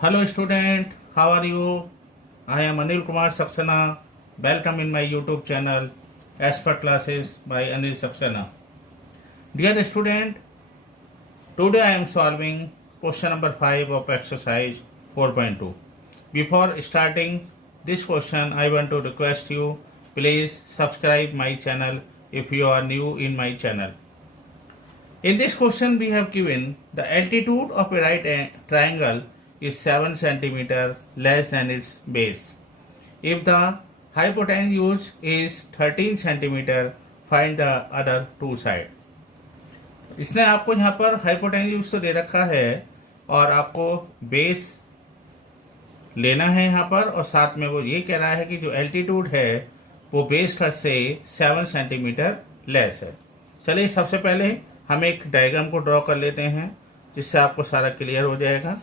Hello student, how are you? I am Anil Kumar Saxena. Welcome in my YouTube channel Expert Classes by Anil Saxena. Dear student, today I am solving question number 5 of exercise 4.2. Before starting this question, I want to request you, please subscribe my channel if you are new in my channel. In this question we have given the altitude of a right triangle is 7 cm less than its base. If the hypotenuse is 13 cm, find the other two side. इसने आपको यहाँ पर hypotenuse तो दे रखा है और आपको base लेना है यहाँ पर, और साथ में वो ये कह रहा है कि जो एल्टीट्यूड है वो बेस का से 7 सेंटीमीटर लेस है। चलिए सबसे पहले हम एक डायग्राम को ड्रॉ कर लेते हैं जिससे आपको सारा क्लियर हो जाएगा।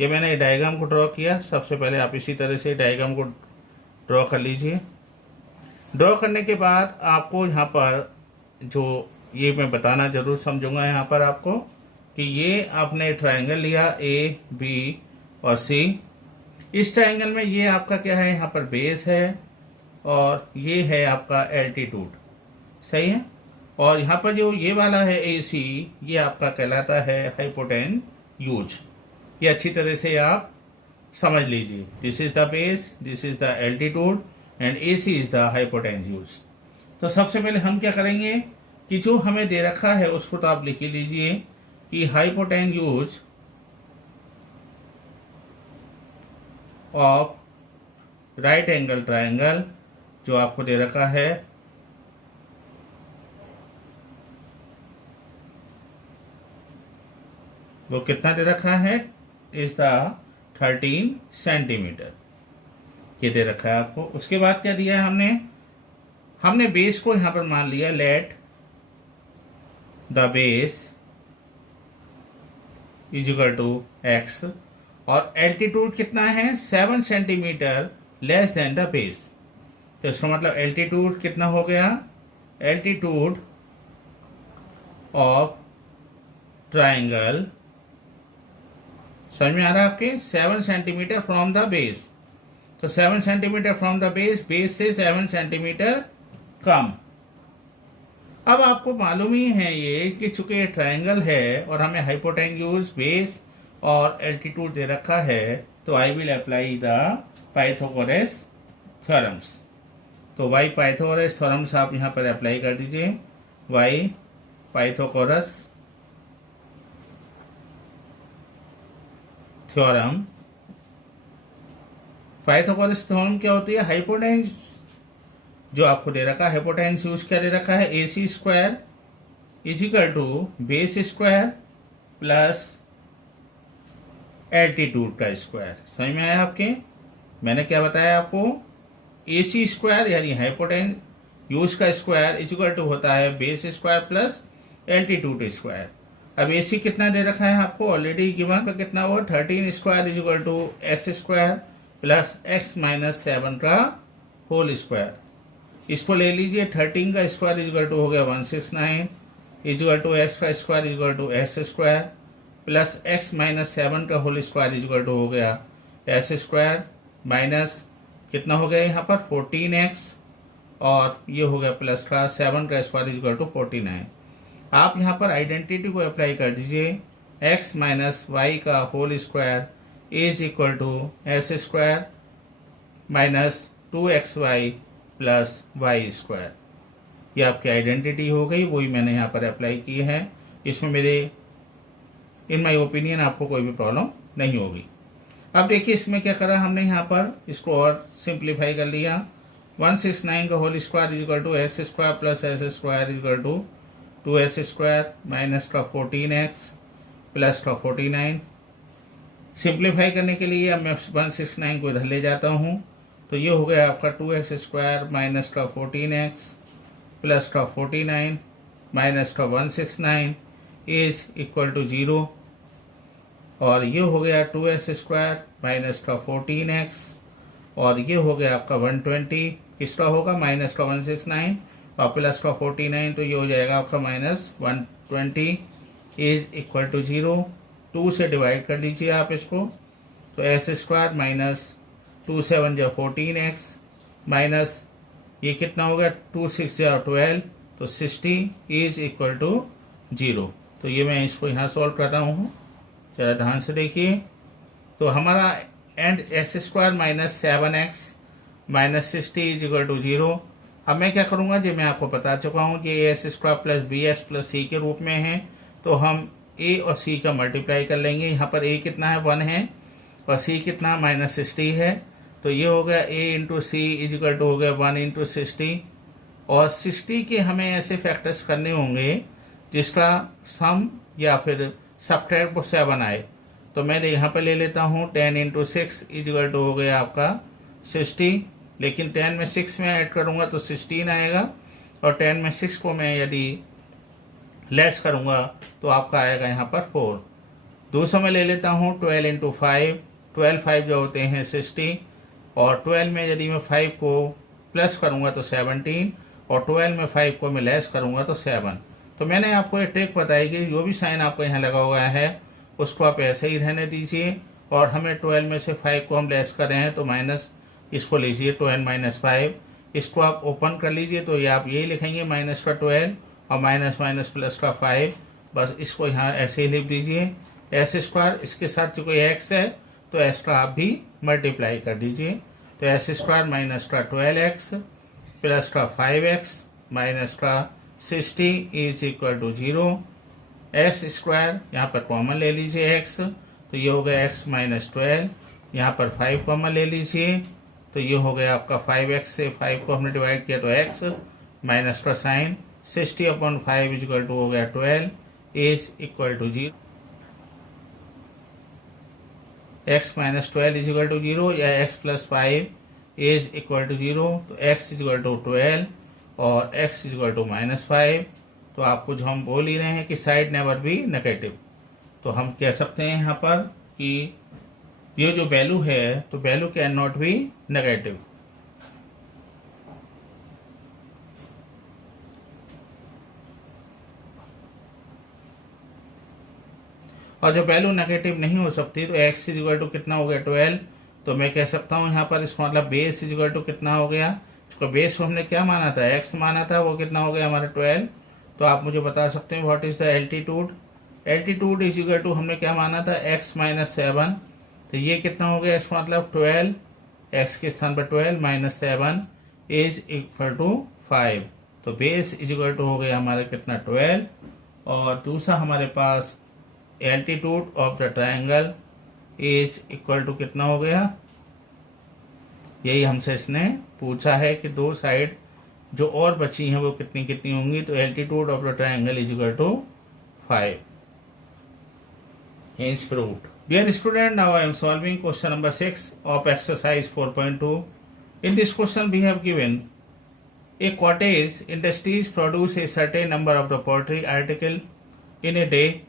ये मैंने डायग्राम को ड्रॉ किया। सबसे पहले आप इसी तरह से डायग्राम को ड्रॉ कर लीजिए। ड्रॉ करने के बाद आपको यहाँ पर जो ये मैं बताना जरूर समझूंगा यहाँ पर आपको कि ये आपने ट्रायंगल लिया ए बी और सी। इस ट्रायंगल में ये आपका क्या है, यहाँ पर बेस है और ये है आपका एल्टीट्यूड, सही है। और यहाँ पर जो ये वाला है ए सी, ये आपका कहलाता है हाइपोटेन्यूज। ये अच्छी तरह से आप समझ लीजिए। This is the base, this is the altitude and A C is the hypotenuse. तो सबसे पहले हम क्या करेंगे कि जो हमें दे रखा है उसको तो आप लिख ही लीजिए कि hypotenuse of right angle triangle जो आपको दे रखा है वो कितना दे रखा है, इज द 13 सेंटीमीटर। ये दे रखा है आपको। उसके बाद क्या दिया है हमने बेस को यहां पर मान लिया, let the base is equal to x, और एल्टीट्यूड कितना है 7 centimetre less than the base. तो इसका मतलब एल्टीट्यूड कितना हो गया, एल्टीट्यूड ऑफ ट्राइंगल, समझ में आ रहा है आपके, 7 सेंटीमीटर फ्रॉम द बेस। तो 7 centimetre from the base, base से 7 सेंटीमीटर कम। अब आपको मालूम ही है ये कि चूंकि ये ट्रायंगल है और हमें हाइपोटेन्यूज, बेस और एल्टीट्यूड दे रखा है, तो I will apply the Pythagoras theorems. तो वाई पाइथागोरस थ्योरम्स आप यहां पर अप्लाई कर दीजिए। Why Pythagoras theorem, Pythagoras theorem क्या होती है, हाइपोटेन्यूज जो आपको दे रखा है, हाइपोटेन्यूज क्या दे रखा है, A C square is equal to base square plus altitude का स्क्वायर। समझ में आया आपके? मैंने क्या बताया आपको, ए सी स्क्वायर यानी हाइपोटेन्यूज का स्क्वायर इज इक्वल टू होता है base square plus altitude square. अब ए सी कितना दे रखा है आपको, ऑलरेडी गिवन का कितना हुआ, 13 square is equal to s square plus x minus 7 का होल स्क्वायर। इसको ले लीजिए, 13 का स्क्वायर इज इक्वल टू हो गया 169 इज इक्वल टू एक्स का square is equal to s square plus x minus 7 का whole square is equal to हो गया एस स्क्वायर माइनस कितना हो गया यहाँ पर 14x, और ये हो गया प्लस का 7 का स्क्वायर इज इक्वल टू 49। आप यहाँ पर आइडेंटिटी को अप्लाई कर दीजिए, x माइनस वाई का whole square is equal to s square minus 2xy plus y square. ये आपकी आइडेंटिटी हो गई, वही मैंने यहाँ पर अप्लाई की है। इसमें मेरे इन माई ओपिनियन आपको कोई भी प्रॉब्लम नहीं होगी। अब देखिए इसमें क्या करा हमने, यहाँ पर इसको और सिंप्लीफाई कर लिया। 169 का whole square is equal to s square plus s square is equal to 2s square minus का 14x प्लस का 49। सिंप्लीफाई करने के लिए अब मैं 169 को इधर ले जाता हूँ, तो ये हो गया आपका 2x स्क्वायर माइनस का 14x प्लस का 49 माइनस का 169 इज इक्वल टू 0, और ये हो गया 2s स्क्वायर माइनस का 14x, और ये हो गया आपका 120, किसका होगा माइनस का 169 और प्लस का 49, तो ये हो जाएगा आपका माइनस 120 इज इक्वल टू 0। 2 से डिवाइड कर लीजिए आप इसको, तो एस स्क्वायर माइनस 2 7 जो 14x माइनस ये कितना हो गया 2 6 जो 12 तो 60 इज इक्वल टू 0। तो ये मैं इसको यहाँ सॉल्व कर रहा हूँ, जरा ध्यान से देखिए। तो हमारा and s square minus 7x minus 60 is equal to 0। अब मैं क्या करूँगा, जो मैं आपको बता चुका हूँ कि S square plus B S plus C के रूप में है, तो हम ए और सी का मल्टीप्लाई कर लेंगे। यहाँ पर ए कितना है 1 है और सी कितना माइनस 60 है, तो ये हो गया A into C is equal to हो गया 1 इंटू 60। और 60 के हमें ऐसे फैक्टर्स करने होंगे जिसका सम या फिर सबट्रैक्ट 7 आए। तो मैं यहाँ पर ले लेता हूँ 10 इंटू 6 इज इक्वल टू हो गया आपका 60, लेकिन 10 में 6 में ऐड करूँगा तो 16 आएगा, और 10 में 6 को मैं यदि लेस करूँगा तो आपका आएगा यहाँ पर 4। दूसरा मैं ले लेता हूँ 12 इंटू 5, 12 5 जो होते हैं 60, और 12 में यदि मैं 5 को प्लस करूँगा तो 17, और 12 में 5 को मैं लेस करूँगा तो 7। तो मैंने आपको एक ट्रिक बताई कि जो भी साइन आपको यहाँ लगा हुआ है उसको आप ऐसे ही रहने दीजिए, और हमें 12 में से 5 को हम लेस कर रहे हैं तो माइनस इसको लीजिए 12 माइनस 5, इसको आप ओपन कर लीजिए तो ये आप यही लिखेंगे माइनस का 12 और माइनस माइनस प्लस का 5, बस इसको यहाँ ऐसे ही लिख दीजिए। एस स्क्वायर इसके साथ जो कोई एक्स है तो एस का आप भी मल्टीप्लाई कर दीजिए, तो एस स्क्वायर माइनस का 12x प्लस का 5x माइनस का 60 is equal to 0। S square यहाँ पर कॉमन ले लीजिए x, तो ये हो गया x माइनस 12, यहाँ पर 5 कॉमन ले लीजिए तो ये हो गया आपका 5x से 5 को हमने डिवाइड किया तो x माइनस का sign 60 upon 5 is equal to हो गया 12 is equal to 0। x minus 12 is equal to 0 या x plus 5 is equal to 0, तो x इज इक्वल टू 12 और x is equal to minus 5। तो आपको जो हम बोल ही रहे हैं कि साइड नेवर बी नेगेटिव, तो हम कह सकते हैं यहाँ पर कि ये जो वैल्यू है तो value can not be negative. और जब वैल्यू नेगेटिव नहीं हो सकती तो x इज इक्वल टू कितना हो गया 12, तो मैं कह सकता हूँ यहाँ पर इसका मतलब बेस इज इक्वल टू कितना हो गया, इसको बेस को हमने क्या माना था x माना था, वो कितना हो गया हमारा 12। तो आप मुझे बता सकते हैं what is the altitude, altitude is equal to हमने क्या माना था x माइनस 7, तो ये कितना हो गया इसका मतलब 12, x के स्थान पर 12 माइनस 7 इज इक्वल टू 5, तो बेस इज इक्वल टू हो गया हमारा कितना 12। और दूसरा हमारे पास altitude of the triangle is equal to कितना हो गया, यही हमसे इसने पूछा है कि दो साइड जो और बची हैं वो कितनी कितनी होंगी, तो altitude of the triangle is equal to 5। Hence proved. Dear student, now I am solving question number 6 of exercise 4.2. In this question we have given a cottage industries produce a certain number of the poultry article in a day.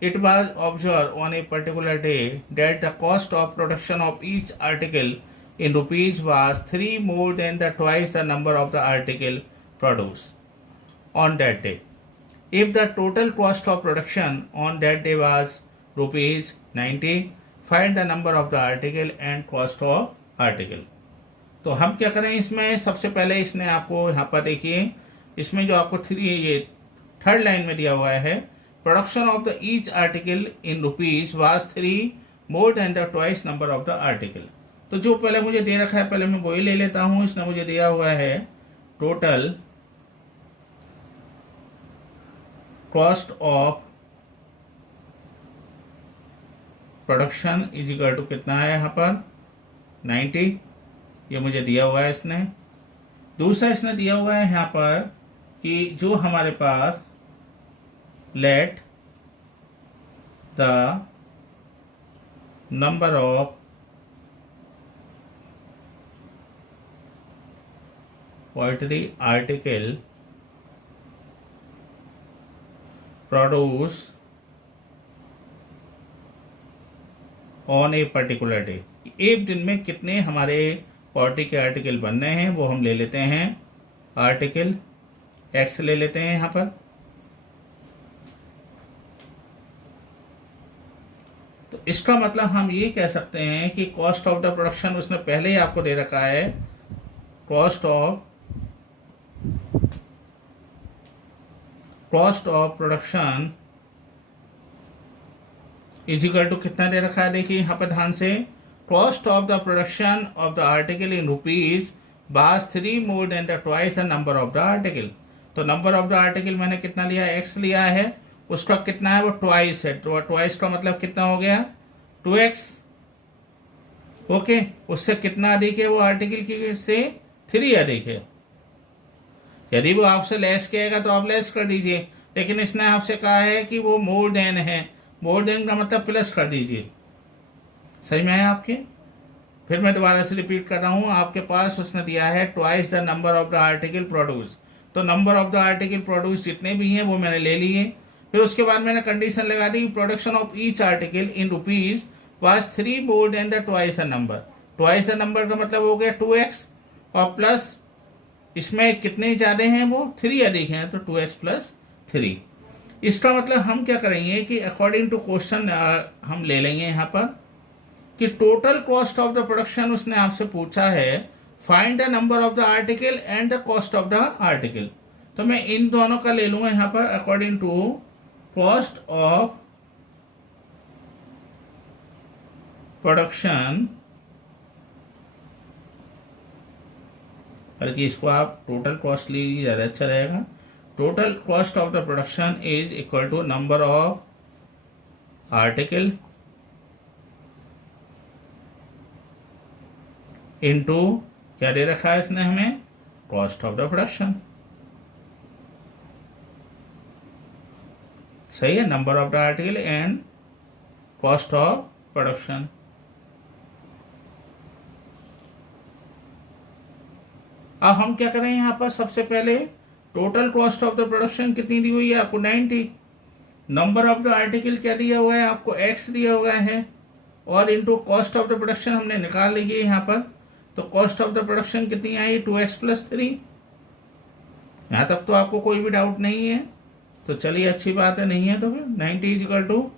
It was observed on a particular day that the cost of production of each article in rupees was 3 more than the twice the number of the article produced on that day. If the total cost of production on that day was rupees 90, find the number of the article and cost of article. तो हम क्या करें इसमें, सबसे पहले इसने आपको यहाँ पर देखिए इसमें जो आपको ये थर्ड लाइन में दिया हुआ है production of the each article in rupees was 3 more than the twice number of the article. तो जो पहले मुझे दे रखा है पहले मैं वही ले लेता हूं। इसने मुझे दिया हुआ है total cost of production is equal to कितना है यहाँ पर 90, ये मुझे दिया हुआ है इसने। दूसरा इसने दिया हुआ है यहाँ पर कि जो हमारे पास let the number of poultry article produce on a particular day, एक दिन में कितने हमारे पोल्ट्री के आर्टिकल बनने हैं वो हम ले लेते हैं। आर्टिकल एक्स ले लेते हैं यहाँ पर, तो इसका मतलब हम ये कह सकते हैं कि कॉस्ट ऑफ द प्रोडक्शन उसने पहले ही आपको दे रखा है, cost of production is equal to कितना दे रखा है, देखिए यहाँ पर ध्यान से, cost of the production of the article in rupees was 3 more than the twice the number of the article. तो नंबर ऑफ द आर्टिकल मैंने कितना लिया, एक्स लिया है, उसका कितना है, वो ट्वाइस है। तो ट्वाइस का मतलब कितना हो गया, 2x। ओके, उससे कितना अधिक है वो आर्टिकल की से 3 अधिक है। यदि वो आपसे लेस कहेगा तो आप लेस कर दीजिए, लेकिन इसने आपसे कहा है कि वो मोर देन है, मोर देन का मतलब प्लस कर दीजिए। सही में है आपके? फिर मैं दोबारा से रिपीट कर रहा हूं, आपके पास उसने दिया है twice the number of the article produce. तो number of the article produce जितने भी हैं वो मैंने ले लिए। फिर उसके बाद मैंने कंडीशन लगा दी, production of each article in rupees was 3 more than the twice the number. Twice the number का मतलब हो गया 2x, और प्लस इसमें कितने ज्यादा हैं, वो 3 अधिक हैं, तो 2x प्लस 3। इसका मतलब हम क्या करेंगे कि अकॉर्डिंग टू क्वेश्चन हम ले लेंगे यहाँ पर कि total cost of the production उसने आपसे पूछा है, find the number of the article and the cost of the article. तो मैं इन दोनों का ले लूंगा यहाँ पर, according to cost of production, बल्कि इसको आप टोटल कॉस्ट लीजिए, ज्यादा अच्छा रहेगा। Total cost of the production is equal to number of article into क्या दे रखा है इसने हमें, कॉस्ट ऑफ द प्रोडक्शन। सही है, number of the article and cost of production. अब हम क्या करें यहाँ पर, सबसे पहले total cost of the production कितनी दी हुई है आपको, 90। नंबर ऑफ द आर्टिकल क्या दिया हुआ है आपको, x दिया हुआ है, और into cost of the production हमने निकाल ली है यहाँ पर। तो कॉस्ट ऑफ द प्रोडक्शन कितनी आई, 2x प्लस 3। यहाँ तक तो आपको कोई भी डाउट नहीं है, तो चलिए अच्छी बात है, नहीं है तो फिर 90 इज इक्वल टू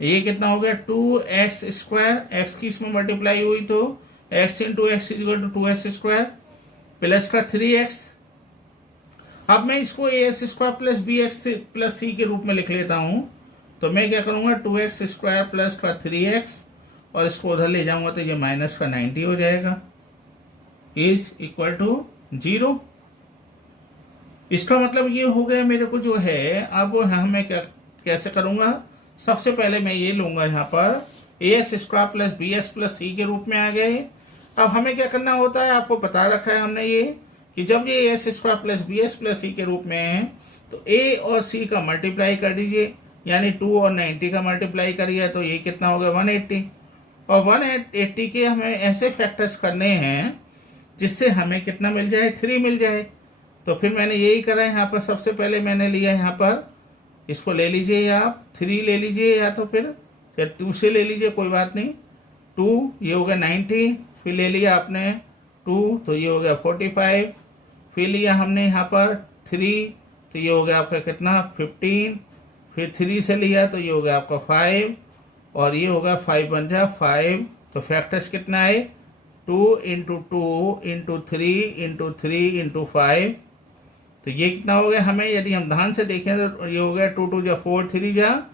ये कितना हो गया, 2x स्क्वायर, एक्स की इसमें मल्टीप्लाई हुई तो x into x is equal to 2x square plus का 3x। अब मैं इसको as square plus bx plus c के रूप में लिख लेता हूं। तो मैं क्या करूंगा, 2x स्क्वायर प्लस का 3x, और इसको उधर ले जाऊंगा तो ये माइनस का 90 हो जाएगा, इज इक्वल टू 0। इसका मतलब ये हो गया मेरे को जो है, अब मैं क्या कैसे करूंगा, सबसे पहले मैं ये लूंगा यहाँ पर as square plus bs plus c के रूप में आ गए। अब हमें क्या करना होता है, आपको बता रखा है हमने ये कि जब ये as square plus bs plus c के रूप में है तो a और c का मल्टीप्लाई कर दीजिए, यानी 2 और 90 का मल्टीप्लाई करिए तो ये कितना हो गया, 180। और 180 के हमें ऐसे फैक्टर्स करने हैं जिससे हमें कितना मिल जाए, 3 मिल जाए। तो फिर मैंने यही करा यहाँ पर, सबसे पहले मैंने लिया यहाँ पर, इसको ले लीजिए आप 3 ले लीजिए, या तो फिर 2 से ले लीजिए, कोई बात नहीं। 2 ये हो गया 90, फिर ले लिया आपने 2 तो ये हो गया 45, फिर लिया हमने यहाँ पर 3 तो ये हो गया आपका कितना, 15, फिर 3 से लिया तो ये हो गया आपका 5, और ये होगा 5 बन जा 5। तो फैक्टर्स कितना है, 2 इंटू 2 इंटू 3 इंटू 3 इंटू 5। तो ये कितना हो गया हमें, यदि हम ध्यान से देखें तो ये हो गया 2 2 जा 4, 3 जा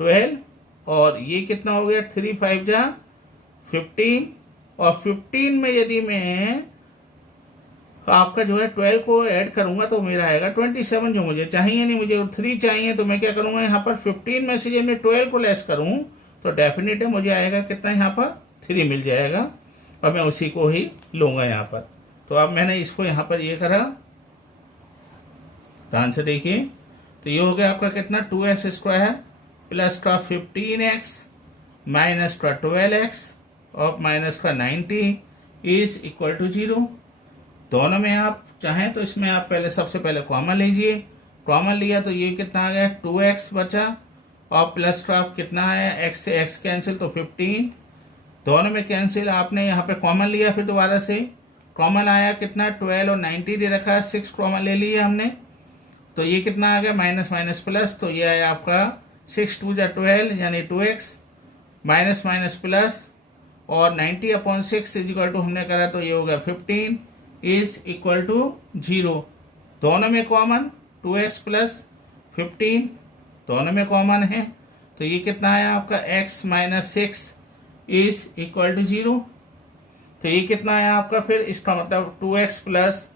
12, और ये कितना हो गया 3 5 जा 15, और 15 में यदि मैं आपका जो है 12 को ऐड करूंगा तो मेरा आएगा 27, जो मुझे चाहिए नहीं, मुझे 3 चाहिए। तो मैं क्या करूंगा यहाँ पर 15 में से जब मैं 12 को लेस करूं तो डेफिनेट है मुझे आएगा कितना, यहाँ पर 3 मिल जाएगा, और मैं उसी को ही लूंगा यहाँ पर। तो अब मैंने इसको यहाँ पर ये करा, ध्यान से देखिए, तो ये हो गया आपका कितना, 2x स्क्वायर प्लस का 15x माइनस का 12x और माइनस का 90 इज इक्वल टू 0। दोनों में आप चाहें तो इसमें आप पहले सबसे पहले कॉमन लीजिए, कॉमन लिया तो ये कितना आ गया, 2x बचा, और प्लस का कितना है, x से x कैंसिल तो 15, दोनों में कैंसिल, आपने यहाँ पे कॉमन लिया, फिर दोबारा से कॉमन आया कितना, 12 और 90 दे रखा है, 6 कॉमन ले लिया हमने, तो ये कितना आ गया, माइनस माइनस प्लस, तो ये आया आपका 6 2 जा 12 यानी 2x, माइनस माइनस प्लस, और 90/6 इज इक्वल टू हमने करा तो ये हो गया 15 इज इक्वल टू 0। दोनों में कॉमन 2x प्लस 15 दोनों में कॉमन है, तो ये कितना आया आपका x minus 6 is equal to 0। तो ये कितना आया आपका, फिर इसका मतलब 2x plus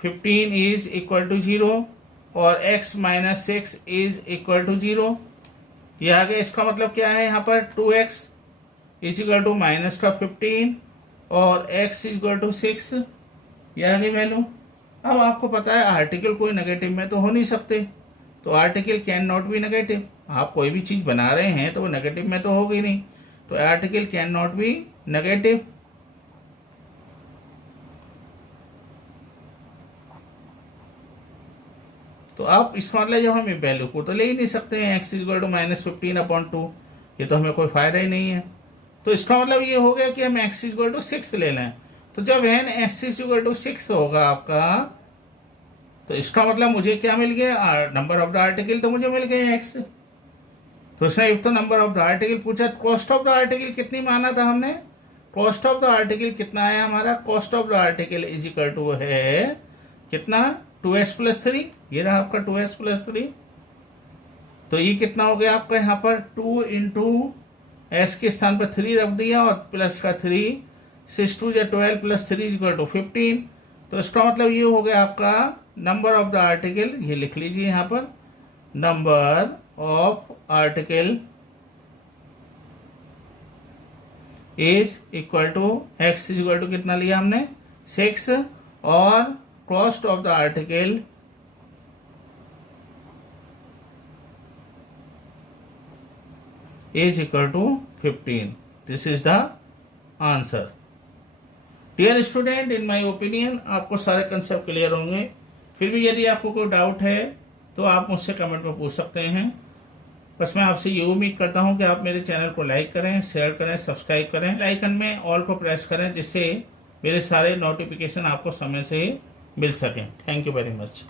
15 is equal to 0 और x minus 6 is equal to 0। ये आ गया। इसका मतलब क्या है, यहाँ पर 2x is equal to minus का 15 और x इज इक्वल टू 6, ये आ गई वैल्यू। अब आपको पता है आर्टिकल कोई नेगेटिव में तो हो नहीं सकते, तो article can not be negative. आप कोई भी चीज बना रहे हैं तो वो नेगेटिव में तो होगी नहीं, तो article can not be negative. तो आप इस मतलब जब हम वैल्यू को तो ले ही नहीं सकते हैं, x is equal to minus 15/2, ये तो हमें कोई फायदा ही नहीं है। तो इसका मतलब ये हो गया कि हम x इज इक्वल टू 6 ले लें। तो जब n x is equal to 6 होगा आपका, तो इसका मतलब मुझे क्या मिल गया, नंबर ऑफ द आर्टिकल तो मुझे मिल गया x। तो इसने एक तो नंबर ऑफ द आर्टिकल पूछा, कॉस्ट ऑफ द आर्टिकल कितनी माना था हमने, कॉस्ट ऑफ द आर्टिकल कितना आया हमारा, cost of the article is equal to है कितना 2x प्लस 3, ये रहा आपका 2x प्लस 3। तो ये कितना हो गया आपका, यहाँ पर 2 इंटू एस के स्थान पर 3 रख दिया और प्लस का 3, 6 2 या 12 प्लस 3 इज इक्वल टू 15। तो इसका मतलब ये हो गया आपका नंबर ऑफ द आर्टिकल, ये लिख लीजिए यहाँ पर, number of article is equal to x is equal to कितना लिया हमने 6 और cost of the article is equal to 15। This is the answer. Dear student, in my opinion आपको सारे कंसेप्ट क्लियर होंगे। फिर भी यदि आपको कोई डाउट है तो आप मुझसे कमेंट में पूछ सकते हैं। बस मैं आपसे ये उम्मीद करता हूं कि आप मेरे चैनल को लाइक करें, शेयर करें, सब्सक्राइब करें, आइकन में ऑल को प्रेस करें, जिससे मेरे सारे नोटिफिकेशन आपको समय से मिल सकें। Thank you very much.